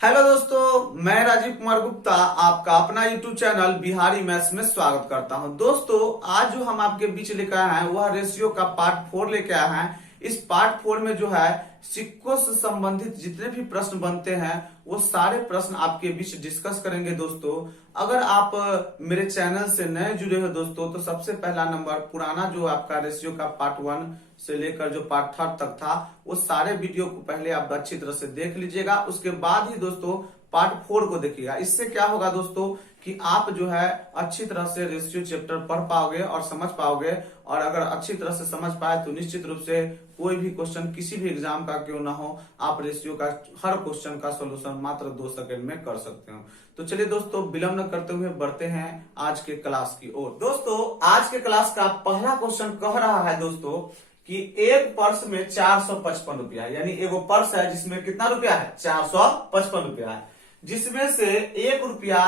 Hello दोस्तों, मैं राजीव कुमार गुप्ता आपका अपना यूट्यूब चैनल बिहारी मैथ्स में स्वागत करता हूं। दोस्तों, आज जो हम आपके बीच लेकर आए हैं वह रेशियो का पार्ट 4 लेके आए हैं। इस पार्ट 4 में जो है सिक्कों से संबंधित जितने भी प्रश्न बनते हैं वो सारे प्रश्न आपके बीच डिस्कस करेंगे। दोस्तों, अगर आप मेरे चैनल से नए जुड़े हो दोस्तों, तो सबसे पहला नंबर पुराना जो आपका रेशियो का पार्ट 1 से लेकर जो पार्ट 3 तक था वो सारे वीडियो को पहले आप अच्छी तरह से देख लीजिएगा। उसके बाद ही दोस्तों पार्ट 4 को देखिएगा। इससे क्या होगा दोस्तों कि आप जो है अच्छी तरह से रेशियो चैप्टर पढ़ पाओगे और समझ पाओगे। और अगर अच्छी तरह से समझ पाए तो निश्चित रूप से कोई भी क्वेश्चन किसी भी एग्जाम का क्यों ना हो, आप रेशियो का हर क्वेश्चन का सोल्यूशन मात्र 2 सेकंड में कर सकते हो। तो चलिए दोस्तों, विलंब न करते हुए बढ़ते हैं आज के क्लास की ओर। दोस्तों, आज के क्लास का पहला क्वेश्चन कह रहा है दोस्तों कि एक पर्स में 455 रुपया, यानी एगो पर्स है जिसमें कितना रुपया है, 455 रुपया है, जिसमें से 1 रुपया,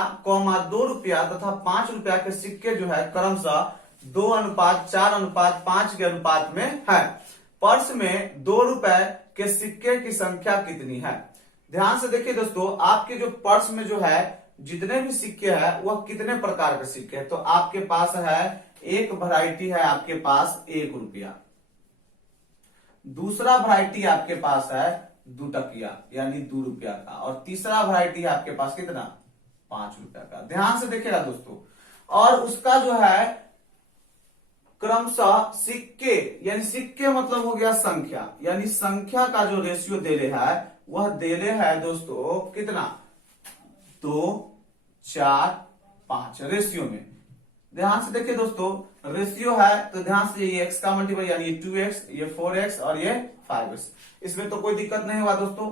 2 रुपया तथा 5 रुपया के सिक्के जो है क्रमशः 2:4:5 के अनुपात में है। पर्स में 2 रुपए के सिक्के की संख्या कितनी है। ध्यान से देखिए दोस्तों, आपके जो पर्स में जो है जितने भी सिक्के हैं वह कितने प्रकार के सिक्के हैं। तो आपके पास है एक वैरायटी है, आपके पास 1 रुपया। दूसरा वैरायटी आपके पास है 2 टकिया यानी 2 रुपया का। और तीसरा वैरायटी है आपके पास कितना, 5 रुपया का। ध्यान से देखिएगा दोस्तों, और उसका जो है क्रमशः सिक्के, यानी सिक्के मतलब हो गया संख्या, यानी संख्या का जो रेशियो दे रहा है वह दे रहा है दोस्तों कितना, 2, 4, 5 रेशियो में। ध्यान से देखिए दोस्तों, रेशियो है तो ध्यान से ये x का मल्टीपल यानी ये 2x, ये 4x और ये 5x, इसमें तो कोई दिक्कत नहीं होगा दोस्तों।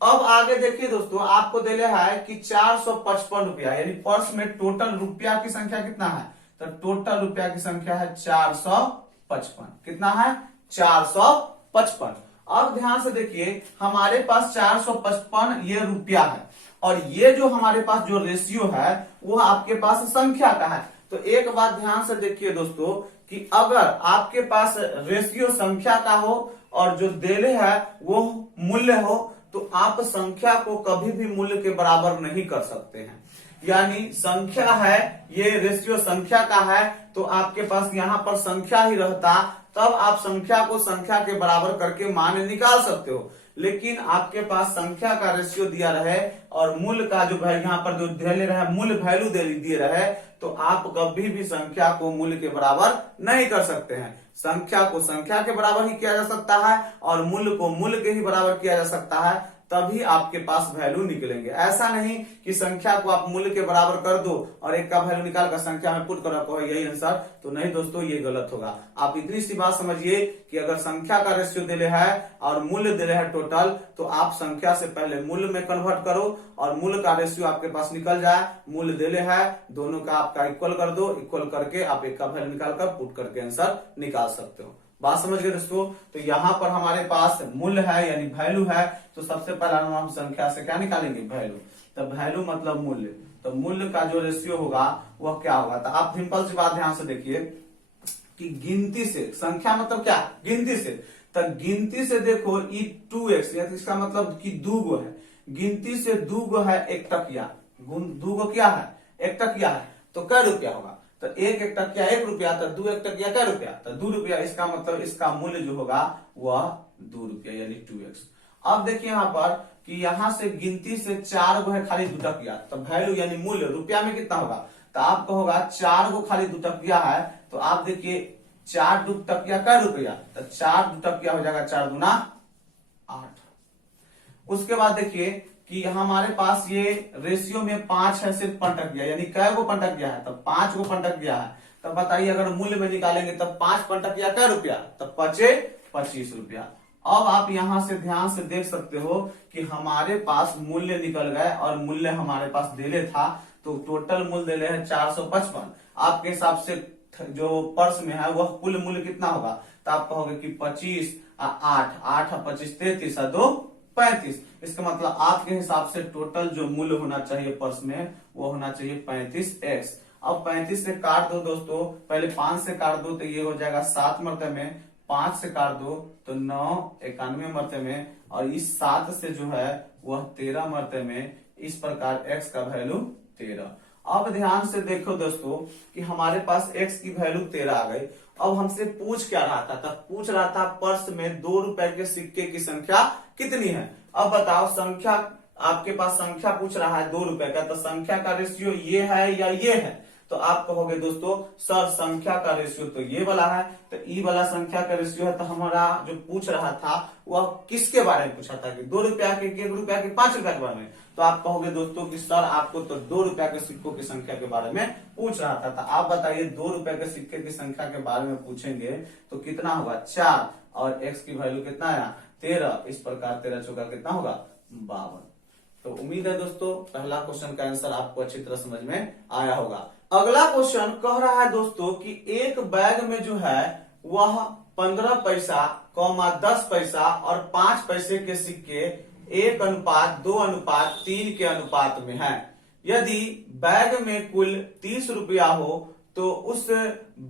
अब आगे देखिए दोस्तों, आपको दे रहा है कि 455 रुपया, यानी पर्स में टोटल रुपया की संख्या कितना है, तो टोटल रुपया की संख्या है 455। कितना है, 455। अब ध्यान से देखिए, हमारे पास 455 ये रुपया है और ये जो हमारे पास जो रेशियो है वो आपके पास संख्या का है। तो एक बात ध्यान से देखिए दोस्तों कि अगर आपके पास रेशियो संख्या का हो और जो देले है वो मूल्य हो, तो आप संख्या को कभी भी मूल्य के बराबर नहीं कर सकते हैं। यानी संख्या है, ये रेशियो संख्या का है, तो आपके पास यहाँ पर संख्या ही रहता, तब आप संख्या को संख्या के बराबर करके मान निकाल सकते हो। लेकिन आपके पास संख्या का रेशियो दिया रहे और मूल्य का जो यहाँ पर जो दे रहे मूल्य वैल्यू दिए रहे, तो आप कभी भी संख्या को मूल्य के बराबर नहीं कर सकते हैं। संख्या को संख्या के बराबर ही किया जा सकता है और मूल्य को मूल्य के ही बराबर किया जा सकता है, तभी आपके पास वैल्यू निकलेंगे। ऐसा नहीं कि संख्या को आप मूल्य के बराबर कर दो और एक का वैल्यू निकाल कर संख्या में पुट कर रखो है यही आंसर, तो नहीं दोस्तों, ये गलत होगा। आप इतनी सी बात समझिए कि अगर संख्या का रेशियो दे रहा है और मूल्य दे रहा है टोटल, तो आप संख्या से पहले मूल्य में कन्वर्ट करो और मूल्य का रेशियो आपके पास निकल जाए, मूल्य दे रहा है, दोनों का आपका इक्वल कर दो, इक्वल करके आप एक का वैल्यू निकाल कर पुट करके आंसर निकाल सकते हो। बात समझ गए दोस्तों। तो यहाँ पर हमारे पास मूल्य है यानी वैल्यू है, तो सबसे पहला हम संख्या से क्या निकालेंगे, वैल्यू। तो वैल्यू मतलब मूल्य, तो मूल्य का जो रेशियो होगा वह क्या होगा। तो आप सिंपल सी बात ध्यान से देखिए कि गिनती से, संख्या मतलब क्या, गिनती से, तो गिनती से देखो ई 2x, इसका मतलब कि 2 गो है, गिनती से 2 गो है 1 टकिया, 2 गो क्या है, 1 टकिया है, तो कै रुपया होगा, तो 1 टकिया 1 रुपया, तो 2 1 टकिया कै रुपया, तो 2 रुपया। इसका मतलब इसका मूल्य जो होगा वह 2 रुपया यानी 2x। अब देखिए यहाँ पर कि यहाँ से गिनती से 4 गो है खाली 2 टकिया, तो वैल्यू यानी मूल्य रुपया में कितना होगा, तो आपको होगा 4 गो खाली 2 टकिया है, तो आप देखिए 4 2 टकिया कै रुपया, तो 4 2 टकिया हो जाएगा 4 दूना 8। उसके बाद देखिए कि हमारे पास ये रेशियो में 5 है, सिर्फ पंटक गया, यानी कै गो पंटक गया है, तब 5 गो पंटक गया है। तब बताइए अगर मूल्य में निकालेंगे तब 5 पंटक गया कै रुपया, तब 25 रुपया। अब आप यहां से ध्यान से देख सकते हो कि हमारे पास मूल्य निकल गए और मूल्य हमारे पास देले था, तो टोटल मूल्य देले है 455। आपके हिसाब से जो पर्स में है वह कुल मूल्य कितना होगा, तो आप कहोगे कि 25 8 8 25 33 2 35। इसका मतलब आपके हिसाब से टोटल जो मूल्य होना चाहिए पर्स में वो होना चाहिए 35x। अब 35 से काट दो दोस्तों, पहले 5 से काट दो तो ये हो जाएगा 7 मरते में 5 से काट दो तो 9 91 मरतबे और इस 7 से जो है वह 13 मरतबे। इस प्रकार x का वैल्यू 13। अब ध्यान से देखो दोस्तों कि हमारे पास x की वैल्यू 13 आ गई। अब हमसे पूछ क्या रहा था? तब पूछ रहा था पर्स में 2 रुपए के सिक्के की संख्या कितनी है। अब बताओ, संख्या आपके पास संख्या पूछ रहा है 2 रुपए का, तो संख्या का रेशियो ये है या ये है? तो आप कहोगे दोस्तों सर संख्या का रेशियो तो ये वाला है, तो ई वाला संख्या का रेशियो है। तो हमारा जो पूछ रहा था वह किसके बारे में पूछा था कि 2 रुपया के, 1 रुपया के, 5 रुपया के बारे में? तो आप कहोगे दोस्तों कि सर आपको तो 2 रुपया के सिक्कों की संख्या के बारे में पूछ रहा था। तो आप बताइए 2 रुपए के सिक्के की संख्या के बारे में पूछेंगे तो कितना होगा? 4 और x की वैल्यू कितना आया? 13। इस प्रकार 13 चौका कितना होगा? 52। तो उम्मीद है दोस्तों पहला क्वेश्चन का आंसर आपको अच्छी तरह समझ में आया होगा। अगला क्वेश्चन कह रहा है दोस्तों कि एक बैग में जो है वह 15 पैसा, 10 पैसा और 5 पैसे के सिक्के 1:2:3 के अनुपात में है। यदि बैग में कुल 30 रुपया हो तो उस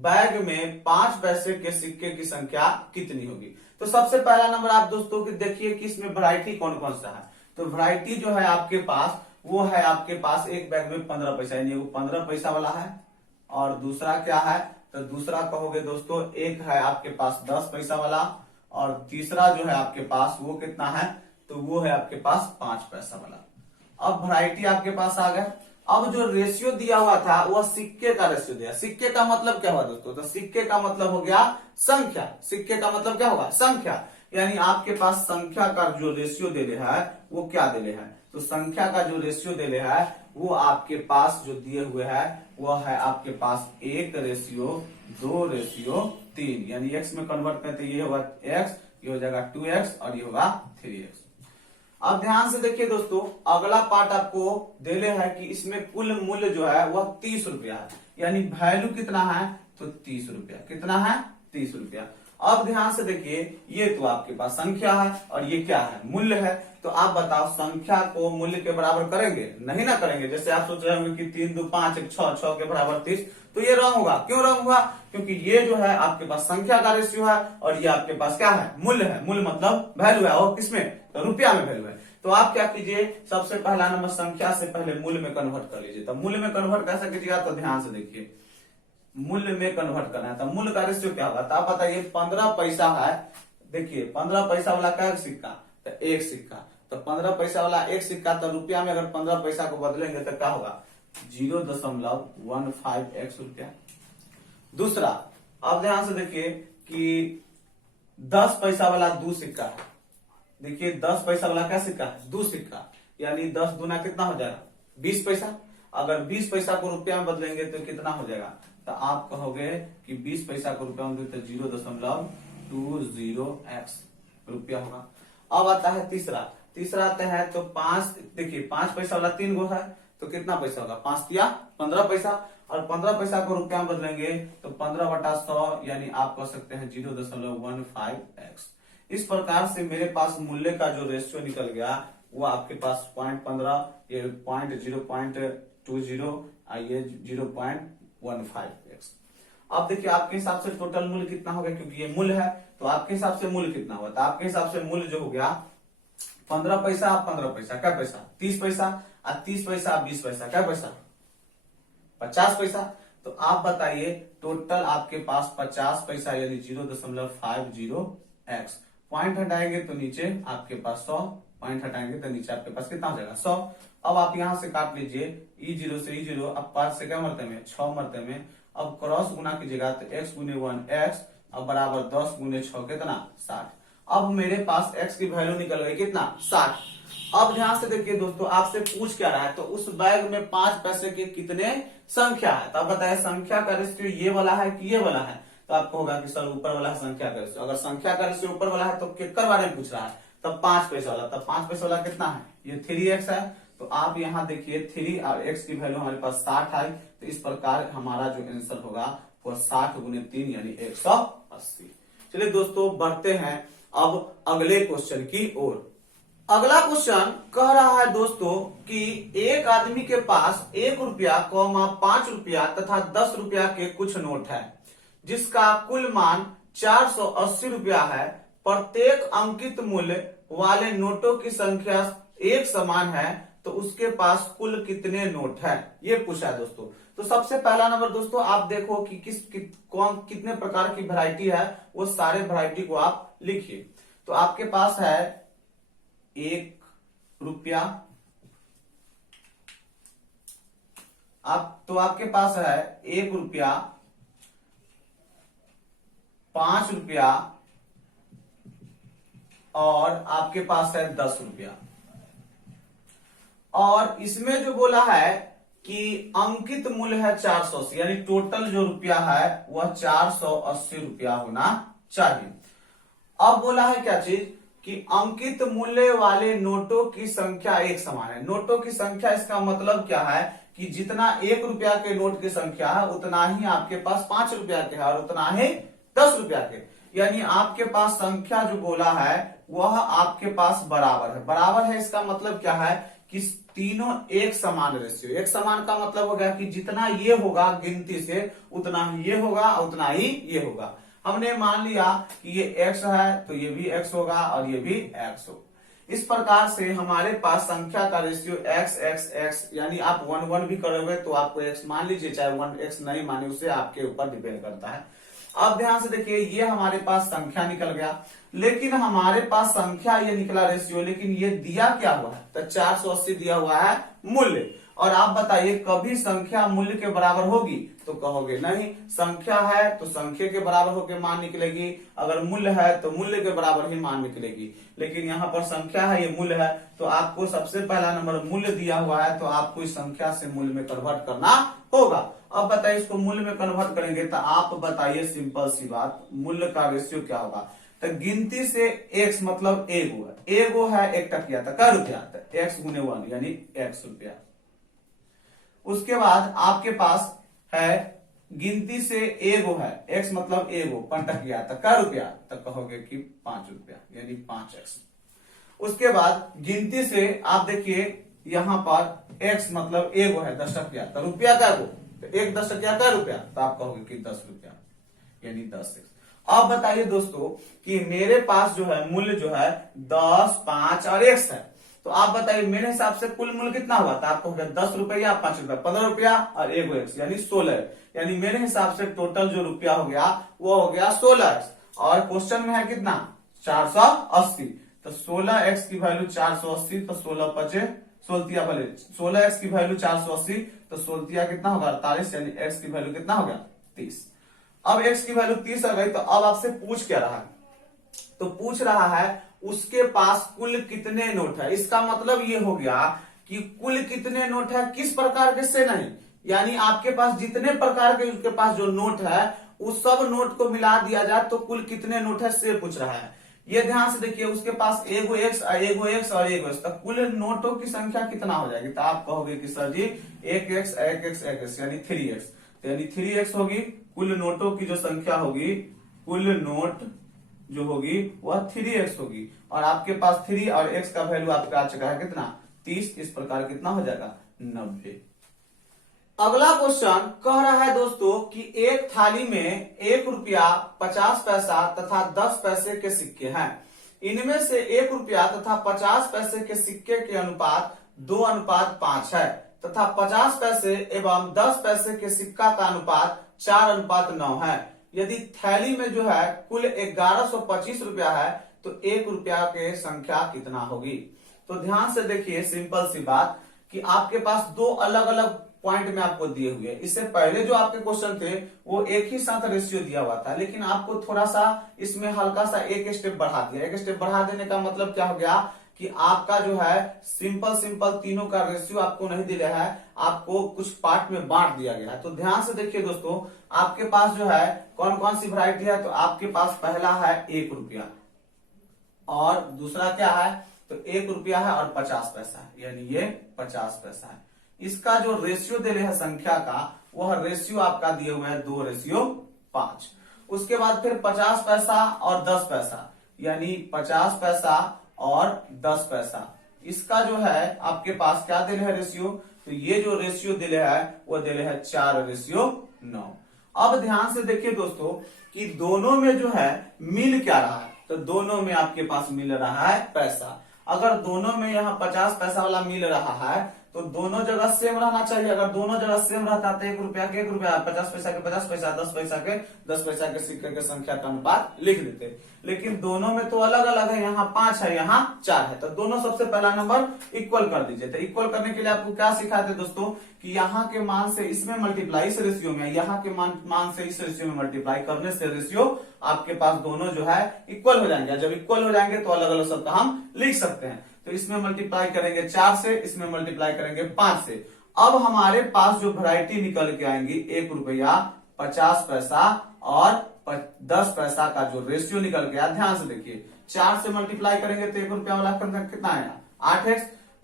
बैग में 5 पैसे के सिक्के की संख्या कितनी होगी? तो सबसे पहला नंबर आप दोस्तों की देखिए कि इसमें वैरायटी कौन कौन सा है। तो वैरायटी जो है आपके पास वो है, आपके पास एक बैग में 15 पैसा, यानी वो 15 पैसा वाला है। और दूसरा क्या है? तो दूसरा कहोगे दोस्तों एक है आपके पास 10 पैसा वाला। और तीसरा जो है आपके पास वो कितना है? तो वो है आपके पास 5 पैसा वाला। अब वैरायटी आपके पास आ गया। अब जो रेशियो दिया हुआ था वह सिक्के का रेशियो दिया। सिक्के का मतलब क्या हुआ दोस्तों? तो सिक्के का मतलब हो गया संख्या। सिक्के का मतलब क्या होगा? संख्या। यानी आपके पास संख्या का जो रेशियो दे रहा है वो क्या दे रहा है? तो संख्या का जो रेशियो दे रहा है वो आपके पास जो दिए हुए है वह है आपके पास 1:2:3, यानी x में कन्वर्ट करते ये होगा x, ये हो जाएगा 2x और ये होगा 3x। अब ध्यान से देखिए दोस्तों, अगला पार्ट आपको देले है कि इसमें कुल मूल्य जो है वह 30 रुपया है, यानी वैल्यू कितना है? तो 30 रुपया। कितना है? 30 रुपया। अब ध्यान से देखिए, ये तो आपके पास संख्या है और ये क्या है? मूल्य है। तो आप बताओ संख्या को मूल्य के बराबर करेंगे? नहीं ना करेंगे। जैसे आप सोच रहे होंगे कि 3 2 5 1 6 6 के बराबर 30, तो ये रॉन्ग होगा। क्यों रॉन्ग हुआ? क्योंकि ये जो है आपके पास संख्या का रेशियो है और ये आपके पास क्या है? मूल्य है। मूल्य मतलब वैल्यू है, और किसमें? तो रुपया में वैल्यू है। तो आप क्या कीजिए, सबसे पहला नंबर संख्या से पहले मूल्य में कन्वर्ट कर लीजिए। तो मूल्य में कन्वर्ट कैसे कीजिएगा? तो ध्यान से देखिए, मूल्य में कन्वर्ट करना है तो मूल्य का रेशियो क्या होगा? तो आप बताइए 15 पैसा है। देखिए 15 पैसा वाला क्या सिक्का? तो एक सिक्का। तो 15 पैसा वाला एक सिक्का, तो रुपया में अगर 15 पैसा को बदलेंगे तो क्या होगा? 0.15x रुपया। दूसरा, अब ध्यान से देखिए कि 10 पैसा वाला 2 सिक्का है। देखिए 10 पैसा वाला क्या सिक्का है? 2 सिक्का, यानी 10 दूना कितना हो जाएगा? 20 पैसा। अगर 20 पैसा को रुपया में बदलेंगे तो कितना हो जाएगा? तो आप कहोगे कि 20 पैसा को रुपया में तो 0.20x रुपया होगा। अब आता है तीसरा। तीसरा आता है तो 5, देखिए 5 पैसा वाला 3 गो है तो कितना पैसा होगा? 5 या 15 पैसा। और 15 पैसा को रुपया में बदलेंगे तो 15/100, यानी आप कह सकते हैं 0.15x। इस प्रकार से मेरे पास मूल्य का जो रेशियो निकल गया वो आपके पास 0.15, ये 0.20, ये 0.15x। अब देखिए आपके हिसाब से टोटल मूल्य कितना हो गया? क्योंकि ये मूल्य है तो आपके हिसाब से मूल्य कितना हुआ? तो आपके हिसाब से मूल्य जो हो गया 15 पैसा, 15 पैसा क्या पैसा? 30 पैसा, और 30 पैसा 20 पैसा क्या पैसा? 50 पैसा। तो आप बताइए टोटल आपके पास 50 पैसा, यानी 0.50x। पॉइंट हटाएंगे तो नीचे आपके पास 100, पॉइंट हटाएंगे तो नीचे आपके पास कितना हो जाएगा? 100। अब आप यहां से काट लीजिए E0 से E0, अब 5 से क्या मरते में? 6 मरते में। अब क्रॉस गुना कीजिएगा तो x गुने 1x, अब बराबर 10 गुने 6 कितना? 60। अब मेरे पास x की वैल्यू निकल गई कितना? 60। अब ध्यान से देखिए दोस्तों, आपसे पूछ क्या रहा है? तो उस बैग में 5 पैसे के कितने संख्या है? तो आप बताए संख्या का रेशियो ये वाला है कि ये वाला है? तो आपको होगा कि सर ऊपर वाला है संख्या का रेशियो। अगर संख्या का रेशियो ऊपर वाला है तो किसके बारे में पूछ रहा है? तब 5 पैसा वाला। तब 5 पैसा वाला कितना है? ये 3x है। तो आप यहाँ देखिए 3 और x की वैल्यू हमारे पास 60 है। तो इस प्रकार हमारा जो आंसर होगा वो 60 गुने 3 यानी 180। चलिए दोस्तों बढ़ते हैं अब अगले क्वेश्चन की ओर। अगला क्वेश्चन कह रहा है दोस्तों कि एक आदमी के पास 1 रुपया, 5 रुपया तथा 10 रुपया के कुछ नोट है जिसका कुल मान 480 है, प्रत्येक अंकित मूल्य वाले नोटों की संख्या एक समान है, तो उसके पास कुल कितने नोट है, ये पूछा है दोस्तों। तो सबसे पहला नंबर दोस्तों आप देखो कि कौन कितने प्रकार की वैरायटी है, वो सारे वैरायटी को आप लिखिए। तो आपके पास है 1 रुपया, तो आपके पास है 1 रुपया, 5 रुपया और आपके पास है 10 रुपया। और इसमें जो बोला है कि अंकित मूल्य है 480, यानी टोटल जो रुपया है वह 480 रुपया होना चाहिए। अब बोला है क्या चीज कि अंकित मूल्य वाले नोटों की संख्या एक समान है। नोटों की संख्या, इसका मतलब क्या है कि जितना 1 रुपया के नोट की संख्या है उतना ही आपके पास 5 रुपया के है और उतना ही 10 रुपया के, यानी आपके पास संख्या जो बोला है वह आपके पास बराबर है। बराबर है इसका मतलब क्या है कि तीनों एक समान रेशियो। एक समान का मतलब हो गया कि जितना ये होगा गिनती से उतना ही ये होगा, उतना ही ये होगा। हमने मान लिया कि ये x है तो ये भी x होगा और ये भी x हो। इस प्रकार से हमारे पास संख्या का रेशियो x x x, यानी आप 1 1 भी करोगे तो आपको x मान लीजिए, चाहे 1x नहीं माने, उसे आपके ऊपर डिपेंड करता है। अब ध्यान से देखिए, ये हमारे पास संख्या निकल गया, लेकिन हमारे पास संख्या ये निकला रेशियो, लेकिन ये दिया क्या हुआ है, तो 480 दिया हुआ है मूल्य। और आप बताइए कभी संख्या मूल्य के बराबर होगी, तो कहोगे नहीं, संख्या है तो संख्या के बराबर होकर मान निकलेगी, अगर मूल्य है तो मूल्य के बराबर ही मान निकलेगी। लेकिन यहाँ पर संख्या है, ये मूल्य है, तो आपको सबसे पहला नंबर मूल्य दिया हुआ है, तो आपको इस संख्या से मूल्य में कन्वर्ट करना होगा। अब बताइए इसको मूल्य में कन्वर्ट करेंगे तो आप बताइए, सिंपल सी बात, मूल्य का रेशियो क्या होगा, तो गिनती से x मतलब एगो है, एगो है 1 टकिया, तो क्या रुपया, तो x गुने 1 यानी x रुपया। उसके बाद आपके पास है गिनती से एगो है, x मतलब एगो, पंटकिया, तो क्या रुपया, तो कहोगे कि 5 रुपया यानी 5x। उसके बाद गिनती से आप देखिए यहां पर x मतलब एगो है 10 टकिया, तो रुपया क्या गो, तो 1 10 टकिया क्या रुपया, तो आप कहोगे कि 10 रुपया यानी 10x। अब बताइए दोस्तों कि मेरे पास जो है मूल्य जो है 10, 5 और x है, तो आप बताइए मेरे हिसाब से कुल मूल्य कितना हुआ था, आपको 10 रुपया, 5 रुपया, 15 रुपया और 1 x यानी 16, यानी मेरे हिसाब से टोटल जो रुपया हो गया वो हो गया 16x। और क्वेश्चन में है कितना, 480, तो 16x की वैल्यू 480, तो 16 पचे 16x की वैल्यू 480, तो 16 कितना होगा 48, यानी x की वैल्यू कितना हो गया 30। अब x की वैल्यू 30 आ गई, तो अब आपसे पूछ क्या रहा है, तो पूछ रहा है उसके पास कुल कितने नोट है। इसका मतलब ये हो गया कि कुल कितने नोट है, किस प्रकार के से नहीं, यानी आपके पास जितने प्रकार के उसके पास जो नोट है उस सब नोट को मिला दिया जाए तो कुल कितने नोट है से पूछ रहा है। ये ध्यान से देखिए, उसके पास एगो x और एगो x, तो कुल नोटों की संख्या कितना हो जाएगी, तो आप कहोगे कि सर जी 1x 1x 1x यानी 3x, तो यानी 3x होगी कुल नोटों की जो संख्या होगी, कुल नोट जो होगी वह 3x होगी। और आपके पास 3 और x का वैल्यू आपका आ चुका है कितना 30, इस प्रकार कितना हो जाएगा 90। अगला क्वेश्चन कह रहा है दोस्तों कि एक थाली में 1 रुपया 50 पैसा तथा 10 पैसे के सिक्के हैं, इनमें से 1 रुपया तथा 50 पैसे के सिक्के के अनुपात 2:5 है तथा 50 पैसे एवं 10 पैसे के सिक्का का अनुपात 4:9 है। यदि थैली में जो है कुल 1125 रुपया है तो 1 रुपया के संख्या कितना होगी। तो ध्यान से देखिए, सिंपल सी बात कि आपके पास दो अलग अलग पॉइंट में आपको दिए हुए, इससे पहले जो आपके क्वेश्चन थे वो एक ही साथ रेशियो दिया हुआ था, लेकिन आपको थोड़ा सा इसमें हल्का सा एक स्टेप बढ़ा दिया। एक स्टेप बढ़ा देने का मतलब क्या हो गया कि आपका जो है सिंपल तीनों का रेशियो आपको नहीं दिया है, आपको कुछ पार्ट में बांट दिया गया है। तो ध्यान से देखिए दोस्तों, आपके पास जो है कौन कौन सी वैरायटी है, तो आपके पास पहला है 1 रुपया और दूसरा क्या है, तो 1 रुपया है और 50 पैसा है, यानी ये 50 पैसा है। इसका जो रेशियो दे रहे हैं संख्या का, वह रेशियो आपका दिए हुए है 2:5। उसके बाद फिर 50 पैसा और 10 पैसा, यानी 50 पैसा और 10 पैसा, इसका जो है आपके पास क्या दे रहे हैं रेशियो, तो ये जो रेशियो दे रहे हैं वो दे रहे हैं 4:9। अब ध्यान से देखिए दोस्तों कि दोनों में जो है मिल क्या रहा है, तो दोनों में आपके पास मिल रहा है पैसा। अगर दोनों में यहाँ 50 पैसा वाला मिल रहा है तो दोनों जगह सेम रहना चाहिए। अगर दोनों जगह सेम रहता तो 1 रुपया के 1 रुपया, 50 पैसा के 50 पैसा, 10 पैसा के 10 पैसा के सिक्के के संख्या का अनुपात लिख देते। लेकिन दोनों में तो अलग अलग है, यहाँ 5 है यहाँ 4 है, तो दोनों सबसे पहला नंबर इक्वल कर दीजिए। तो इक्वल करने के लिए आपको क्या सिखाते दोस्तों कि यहाँ के मान से इसमें मल्टीप्लाई, इस रेशियो में, यहाँ के मान से इस रेशियो में मल्टीप्लाई करने से रेशियो आपके पास दोनों जो है इक्वल हो जाएंगे। जब इक्वल हो जाएंगे तो अलग अलग शब्द हम लिख सकते हैं। तो इसमें मल्टीप्लाई करेंगे 4 से, इसमें मल्टीप्लाई करेंगे 5 से। अब हमारे पास जो वैरायटी निकल के आएंगी 1 रुपया 50 पैसा और 10 पैसा का जो रेशियो निकल गया, ध्यान से देखिए, 4 से मल्टीप्लाई करेंगे तो 1 रुपया वाला कितना आया 8x,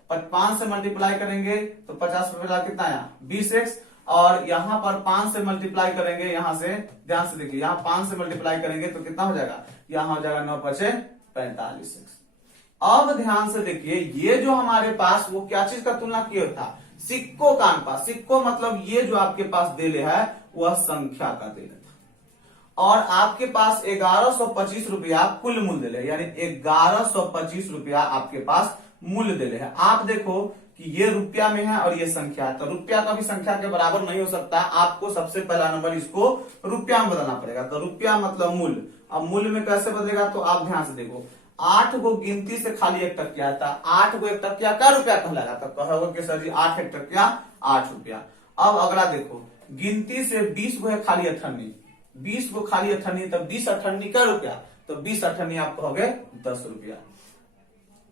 5 से मल्टीप्लाई करेंगे तो 50 रुपये वाला कितना आया 20x, और यहाँ पर 5 से मल्टीप्लाई करेंगे, यहाँ से ध्यान से देखिए, यहाँ 5 से मल्टीप्लाई करेंगे तो कितना हो जाएगा, यहाँ हो जाएगा 9 पचे 45x। अब ध्यान से देखिए, ये जो हमारे पास वो क्या चीज का तुलना किया था, सिक्कों का अनुपात। सिक्कों मतलब ये जो आपके पास देले है वह संख्या का देले था, और आपके पास 1125 रुपया कुल मूल्य देले, यानी 1125 रुपया आपके पास मूल्य देले है। आप देखो कि ये रुपया में है और ये संख्या है, तो रुपया कभी संख्या के बराबर नहीं हो सकता। आपको सबसे पहला नंबर इसको रुपया में बदलना पड़ेगा। तो रुपया मतलब मूल्य। अब मूल्य में कैसे बदलेगा, तो आप ध्यान से देखो, 8 गो गिनती से खाली 1 टकिया था, 8 गो 1 टकिया क्या रुपया कहलाएगा, तो कहोगे कि सर जी 8 1 टकिया 8 रुपया। अब अगला देखो, गिनती से 20 गो है खाली अठन्नी, 20 गो खाली अठन्नी, तो 20 अठन्नी क्या रुपया, तो 20 अठन्नी आप कहोगे 10 रुपया।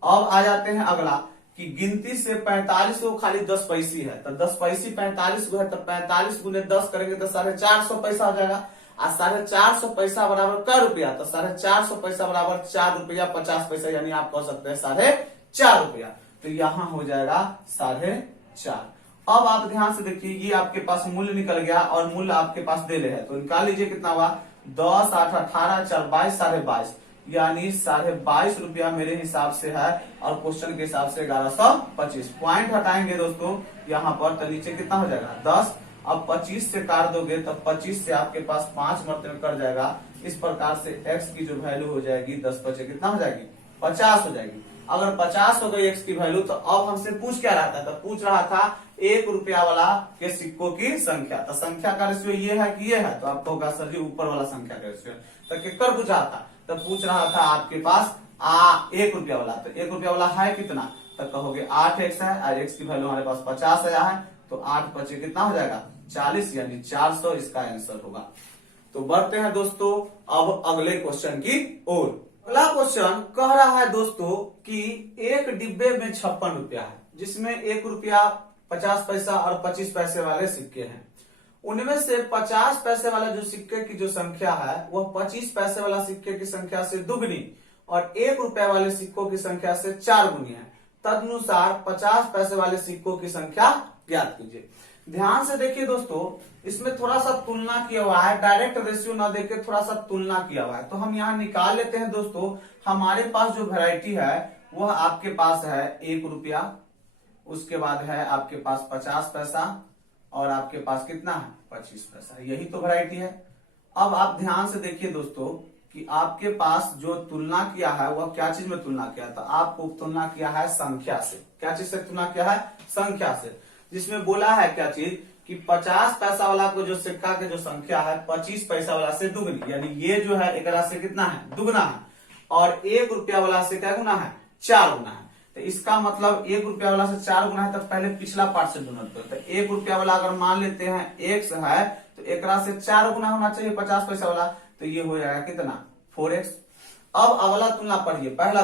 अब आ जाते हैं अगला कि गिनती से 45 गो खाली 10 पैसी है, तो 10 पैसी 45 गो है, तो 45 गुने 10 करेंगे तो 450 पैसा हो जाएगा। और 450 पैसा बराबर क्या रुपया, तो 450 पैसा बराबर 4 रुपया 50 पैसा, यानी आप कह सकते हैं 4.5 रुपया। तो यहाँ हो जाएगा 4.5। अब आप ध्यान से देखिए, ये आपके पास मूल्य निकल गया और मूल्य आपके पास दे रहे हैं, तो निकाल लीजिए कितना हुआ, 10 8 18 4 22 22.5, यानी 22.5 रुपया मेरे हिसाब से है, और क्वेश्चन के हिसाब से 1125। पॉइंट हटाएंगे दोस्तों यहाँ पर, तो नीचे कितना हो जाएगा 10। अब 25 से काट दोगे तो 25 से आपके पास 5 मरतबे कर जाएगा। इस प्रकार से x की जो वैल्यू हो जाएगी 10 बचे कितना हो जाएगी 50 हो जाएगी। अगर 50 हो गई x की वैल्यू, तो अब हमसे पूछ क्या रहा था, तो पूछ रहा था 1 रुपया वाला के सिक्कों की संख्या। तो संख्या का रेशियो ये है कि ये है, तो आपको होगा सर जी ऊपर वाला संख्या का रेशियो। तो केकर पूछा था, तो पूछ रहा था आपके पास 1 रुपया वाला। तो 1 रुपया वाला है कितना, तो कहोगे 8x है, और x की वैल्यू हमारे पास 50 आया है, तो 8 बचे कितना हो जाएगा 40, यानी 400 इसका आंसर होगा। तो बढ़ते हैं दोस्तों अब अगले क्वेश्चन की ओर। अगला क्वेश्चन कह रहा है दोस्तों कि एक डिब्बे में 56 रुपया है, जिसमें 1 रुपया 50 पैसा और 25 पैसे वाले सिक्के हैं। उनमें से 50 पैसे वाला जो सिक्के की जो संख्या है वह 25 पैसे वाला सिक्के की संख्या से दुगनी और 1 रुपया वाले सिक्कों की संख्या से 4 गुनी है। तदनुसार 50 पैसे वाले सिक्कों की संख्या ज्ञात कीजिए। ध्यान से देखिए दोस्तों, इसमें थोड़ा सा तुलना किया हुआ है, डायरेक्ट रेशियो ना देके थोड़ा सा तुलना किया हुआ है। तो हम यहाँ निकाल लेते हैं दोस्तों। हमारे पास जो वैरायटी है वह आपके पास है 1 रुपया, उसके बाद है आपके पास 50 पैसा, और आपके पास कितना है 25 पैसा, यही तो वैरायटी है। अब आप ध्यान से देखिए दोस्तों कि आपके पास जो तुलना किया है वह क्या चीज में तुलना किया था, आपको तुलना किया है संख्या से। क्या चीज से तुलना किया है, संख्या से, जिसमें बोला है क्या चीज कि 50 पैसा वाला को जो सिक्का के जो संख्या है 25 पैसा वाला से दुगनी, यानी ये जो है एक से कितना है दुगना है, और 1 रुपया वाला से क्या गुना है 4 गुना है। तो इसका मतलब 1 रुपया वाला से 4 गुना है, तो पहले पिछला पार्ट से गुना करते हैं। तो 1 रुपया वाला अगर मान लेते हैं x है, तो एक से 4 गुना होना चाहिए 50 पैसा वाला, तो ये हो जाएगा कितना 4x। अब अगला तुलना पढ़िए, पहला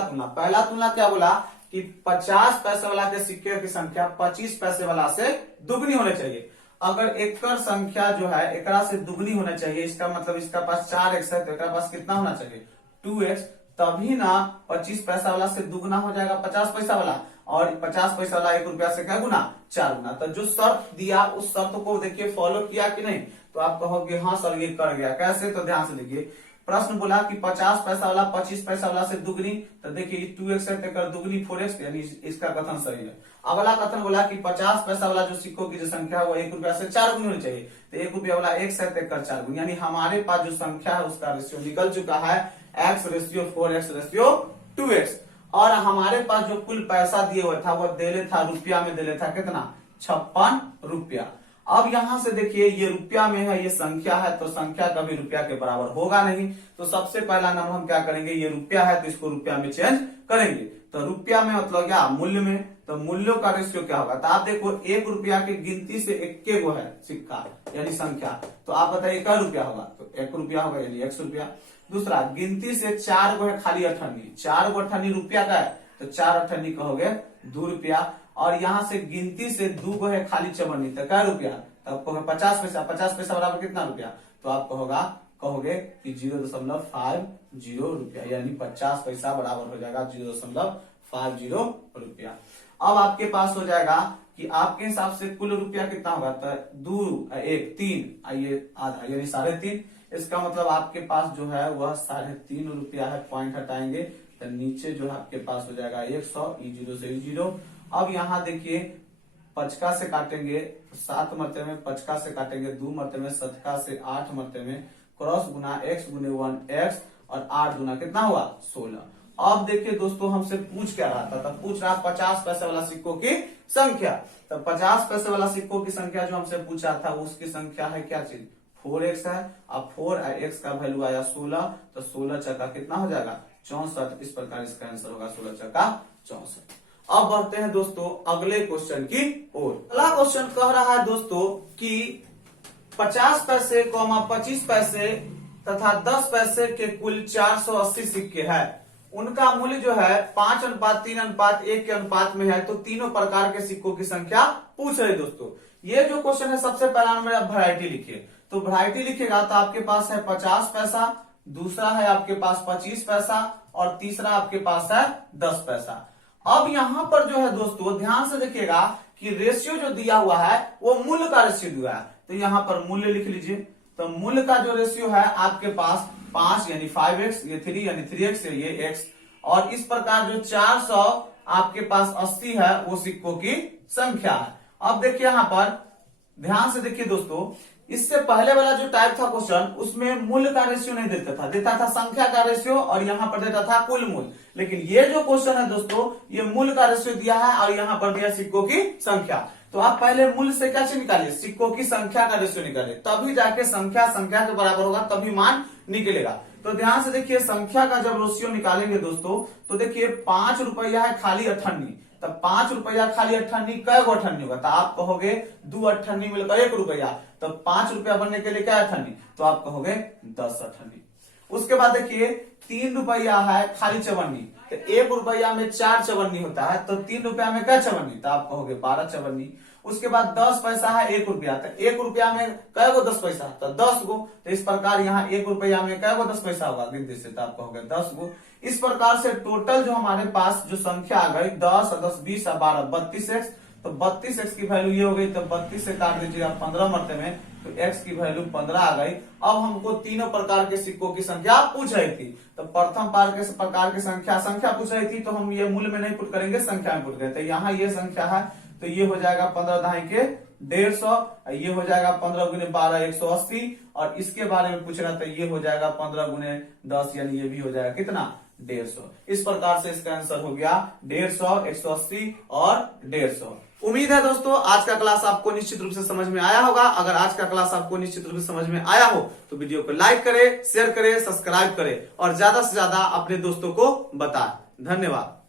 तुलना क्या बोला कि 50 पैसे वाला के सिक्के की संख्या 25 पैसे वाला से दुगनी होनी चाहिए। अगर एक संख्या जो है एक से दुगनी होना चाहिए, इसका मतलब इसका पास 4x है, तो एक पास कितना होना चाहिए 2x, तभी ना 25 पैसा वाला से दुगना हो जाएगा 50 पैसा वाला, और 50 पैसा वाला 1 रुपया से क्या गुना 4 गुना। तो जो शर्त दिया उस शर्त को देखिए फॉलो किया कि नहीं, तो आप कहोगे हाँ सर ये कर गया। कैसे, तो ध्यान से देखिए, प्रश्न बोला कि 50 पैसा वाला 25 पैसा वाला से दुगनी, तो देखिए 2x है, दुगनी 4x, यानी इसका कथन सही है। अगला कथन बोला कि 50 पैसा वाला जो सिक्कों की जो संख्या है वो 1 रुपया से 4 गुनी होनी चाहिए। तो 1 रुपया वाला 1 से कर 4 गुनी, यानी हमारे पास जो संख्या है उसका रेशियो निकल चुका है x/4 x/2x। और हमारे पास जो कुल पैसा दिए हुआ था वो देले था रुपया में, देले था कितना 56 रुपया। अब यहां से देखिए ये रुपया में है, ये संख्या है, तो संख्या कभी रुपया के बराबर होगा नहीं। तो सबसे पहला नंबर हम क्या करेंगे, ये रुपया है तो इसको रुपया में चेंज करेंगे। तो रुपया में मतलब क्या, मूल्य में, तो मूल्यों का रेशियो क्या होगा। तो आप देखो 1 रुपया की गिनती से 1 गो है सिक्का यानी संख्या, तो आप बताइए क्या रुपया होगा, तो 1 रुपया होगा यानी 100 रुपया। दूसरा, गिनती से 4 गो है खाली अठन्नी, 4 गो अठन्नी रुपया का है, तो 4 अठन्नी कहोगे 2 रुपया। और यहाँ से गिनती से 2 गो है खाली चवन्नी, तो क्या रुपया, तो आपको 50 पैसा, 50 पैसा बराबर कितना रुपया, तो आपको कहोगे कि 0.50 रुपया, यानी 50 पैसा बराबर हो जाएगा 0.50 रुपया। अब आपके पास हो जाएगा कि आपके हिसाब से कुल रुपया कितना होगा, तो 2 1 3 आइए आधा यानी 3.5। इसका मतलब आपके पास जो है वह 3.5 रुपया है। पॉइंट हटाएंगे तो नीचे जो है आपके पास हो जाएगा 100, ई 0 से ई 0। अब यहाँ देखिए पचका से काटेंगे 7 मरते में, पचका से काटेंगे 2 मरते में, शतका से 8 मरते में, क्रॉस गुना x गुने 1x और 8 गुना कितना हुआ 16। अब देखिए दोस्तों हमसे पूछ क्या रहा था, तब पूछ रहा 50 पैसे वाला सिक्कों की संख्या। तो 50 पैसे वाला सिक्कों की संख्या जो हमसे पूछा था उसकी संख्या है क्या चीज, 4x है। अब 4x का वैल्यू आया 16, तो 16 चक्का कितना हो जाएगा 64। इस प्रकार इसका आंसर होगा 16 चक्का 64। अब बढ़ते हैं दोस्तों अगले क्वेश्चन की ओर। अगला क्वेश्चन कह रहा है दोस्तों कि 50 पैसे 25 पैसे तथा 10 पैसे के कुल 480 सिक्के हैं, उनका मूल्य जो है 5:3:1 के अनुपात में है, तो तीनों प्रकार के सिक्कों की संख्या पूछ रहे दोस्तों। ये जो क्वेश्चन है सबसे पहला नंबर आप वैरायटी लिखिए, तो वैरायटी लिखेगा तो आपके पास है 50 पैसा, दूसरा है आपके पास 25 पैसा और तीसरा आपके पास है 10 पैसा। अब यहां पर जो है दोस्तों ध्यान से देखिएगा कि रेशियो जो दिया हुआ है वो मूल्य का रेशियो दिया है, तो यहां पर मूल्य लिख लीजिए। तो मूल्य का जो रेशियो है आपके पास 5 यानी 5x, ये 3 यानी 3x, ये x, और इस प्रकार जो 400 आपके पास 80 है वो सिक्कों की संख्या है। अब देखिए यहां पर ध्यान से देखिए दोस्तों, इससे पहले वाला जो टाइप था क्वेश्चन उसमें मूल्य का रेशियो नहीं देता था संख्या का रेशियो, और यहाँ पर देता था कुल मूल्य। लेकिन ये जो क्वेश्चन है दोस्तों ये मूल्य का रेशियो दिया है और यहाँ पर दिया सिक्कों की संख्या। तो आप पहले मूल्य से क्या निकालिए, सिक्कों की संख्या का रेशियो निकालिए, तभी जाके संख्या के बराबर होगा, तभी मान निकलेगा। तो ध्यान से देखिए संख्या का जब रेशियो निकालेंगे दोस्तों, तो देखिए 5 रुपया है खाली अठन्नी, तब 5 रुपया खाली अठन्नी कै गो अठन्नी होगा, तो आप कहोगे 2 अठन्नी मिलकर 1 रुपया, तो 5 रुपया बनने के लिए क्या अठन्नी, तो आप कहोगे 10 अठन्नी। उसके बाद देखिए 3 रुपया है खाली चवन्नी, तो 1 रुपया में 4 चवन्नी होता है, तो 3 रुपया में क्या चवन्नी, तो आप कहोगे 12 चवन्नी। उसके बाद 10 पैसा है 1 रुपया, तो 1 रुपया में कै गो 10 पैसा, तो 10 गो। तो इस प्रकार यहाँ 1 रुपया में कै गो 10 पैसा होगा गिनती से, तो आप कहोगे 10 गो। इस प्रकार से टोटल जो हमारे पास जो संख्या आ गई 10 10 20 12 32x, तो 32x की वैल्यू ये हो गई, तो 32 से काट दीजिएगा 15 मरते में, तो x की वैल्यू 15 आ गई। अब हमको तीनों प्रकार के सिक्कों की संख्या पूछ रही थी, तो प्रथम प्रकार की संख्या पूछ रही थी, तो हम ये मूल्य में नहीं पुट करेंगे, संख्या में पुट करेंगे। तो यहाँ ये संख्या है, तो ये हो जाएगा 15 दहाई के 150, ये हो जाएगा 15 गुने 12 180, और इसके बारे में पूछ रहा था ये हो जाएगा 15 गुने 10 यानी ये भी हो जाएगा कितना 150। इस प्रकार से इसका आंसर हो गया 150, 180 और 150। उम्मीद है दोस्तों आज का क्लास आपको निश्चित रूप से समझ में आया होगा। अगर आज का क्लास आपको निश्चित रूप से समझ में आया हो तो वीडियो को लाइक करें, शेयर करें, सब्सक्राइब करें और ज्यादा से ज्यादा अपने दोस्तों को बताएं। धन्यवाद।